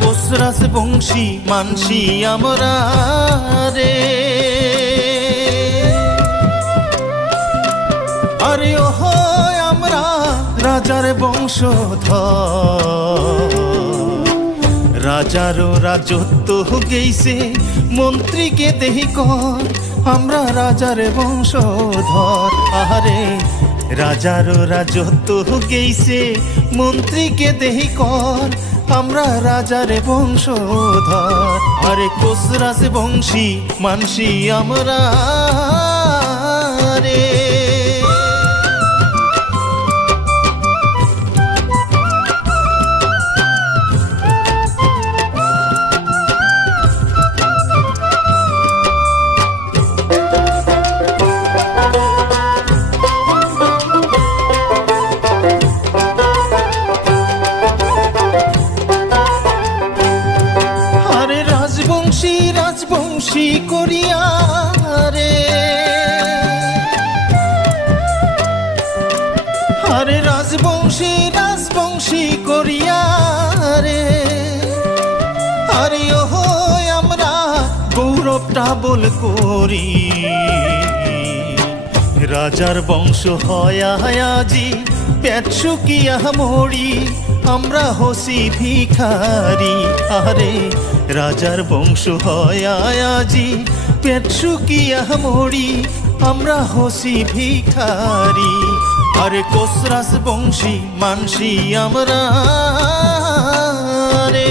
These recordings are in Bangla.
কোসরাস বংশী মানসি আমরা রে, আরে ওহ আমরা রাজার বংশধর। রাজারও রাজত্ব গেইছে মন্ত্রীকে দেহি কর, আমরা রাজার বংশধর। আরে রাজারও রাজত্ব গেইছে মন্ত্রীকে দেহি কর, আমরা রাজার বংশধর। আরে কোসরাস বংশী মানসি আমরা রে। রাজবংশী করিয়া রে, আরে রাজবংশী করিয়া রে, আরে ওহ আমরা গৌরবটা বল করি। রাজার বংশ হয় আজি পেট শুকিয়া মরি, আমরা হসি ভিখারি। আরে রাজার বংশ হয় আজি পেট শুকিয়া মরি, আমরা হসি ভিখারি। আরে কোসরাস বংশী মানসি আমরা রে।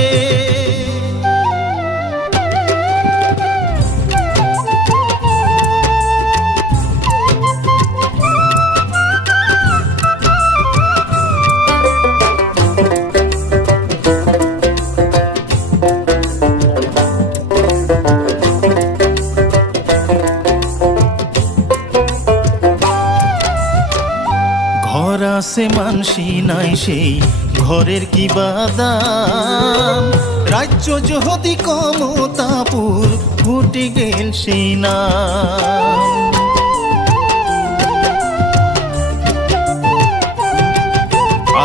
ঘর আছে মানসি নাই সেই ঘরের কি বাদাম, রাজ্য যদি কমতাপুর ফুটে গেল সেই নাম।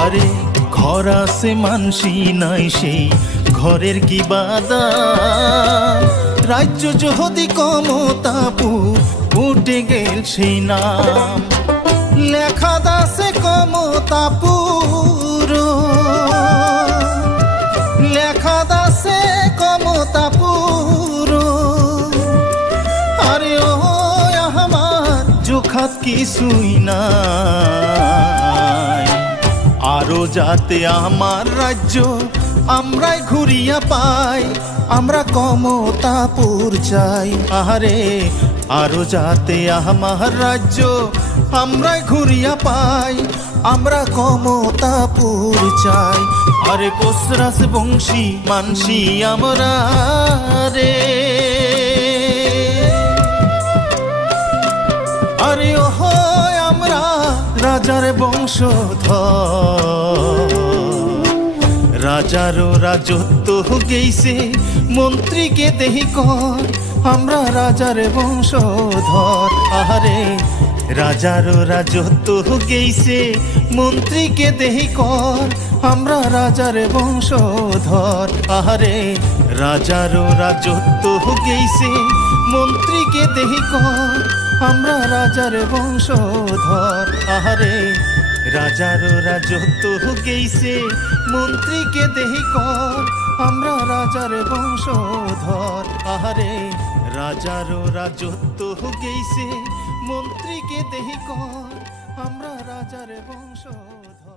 আরে ঘর আছে মানসি নাই সেই ঘরের কি বাদাম, রাজ্য যদি কমতাপুর ফুটে গেল সেই নাম। লেখা দাসে কমতাপুর, লেখা দাসে কমতাপুর। আরে ও আমার জোখাত কিছুই নাই, আরো যাতে আমার রাজ্য আমরাই ঘুরিয়া পাই, আমরা কমতাপুর চাই। আরে আরো যাতে আমার রাজ্য আমরাই ঘুরিয়া পাই, আমরা কমতাপুর চাই। আরে কোসরাস বংশী মানসি আমরা রে, আরে ওহ আমরা রাজার বংশধর। রাজারও রাজত্ব গেইছে মন্ত্রীকে দেহি কর, আমরা রাজার বংশধর। আরে রাজারও রাজত্ব গেইছে মন্ত্রীকে দেহি কর, আমরা রাজার বংশধর। আরে রাজারও রাজত্ব গেইছে মন্ত্রীকে দেহি কর, আমরা রাজার বংশধর। আরে রাজারও রাজত্ব গেইছে মন্ত্রীকে দেহি কর, আমরা রাজার বংশধর। আরে রাজারও রাজত্ব গেইছে মন্ত্রীকে দেহি কর, আমরা রাজার বংশধর।